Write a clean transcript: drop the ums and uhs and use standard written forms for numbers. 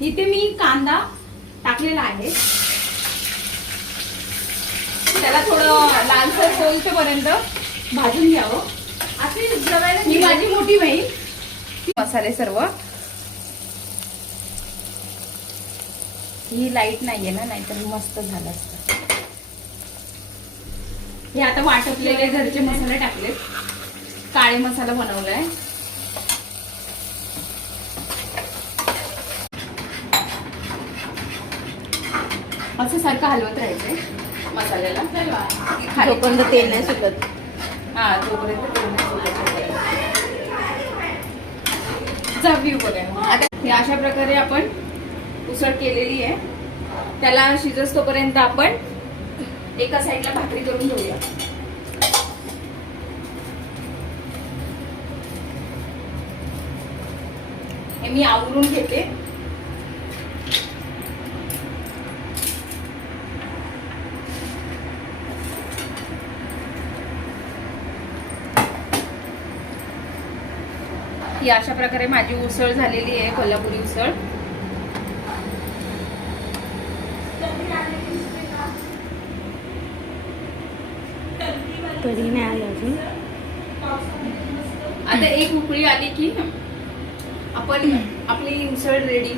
इथे मी कांदा टाकलेला आहे, त्याला थोडं लालसर होईपर्यंत भाजून घ्यावं. ही माझी मोठी बहीण. मसाले सर्व, ही लाईट नाहीये ना, नाहीतर मस्त झालं असतं. हे आता वाटपलेले घरचे मसाले टाकलेत, काळे मसाला बनवलाय. असं सारखं हलवत राहायचंय मसाल्याला, जोपर्यंत तेल नाही सुटत. हा, तोपर्यंत तेल नाही सुटत. चा व्ह्यू बघा. आता हे अशा प्रकारे आपण उसळ केलेली आहे. त्याला शिजस तोपर्यंत आपण एका साईडला भाकरी करून घेऊया. हे मी आवरून घेते. ही अशा प्रकारे माझी उसळ झालेली आहे, कोल्हापुरी उसळ. कढी नाही आली अजून. आता एक उकळी आली की आपण आपली उसळ रेडी.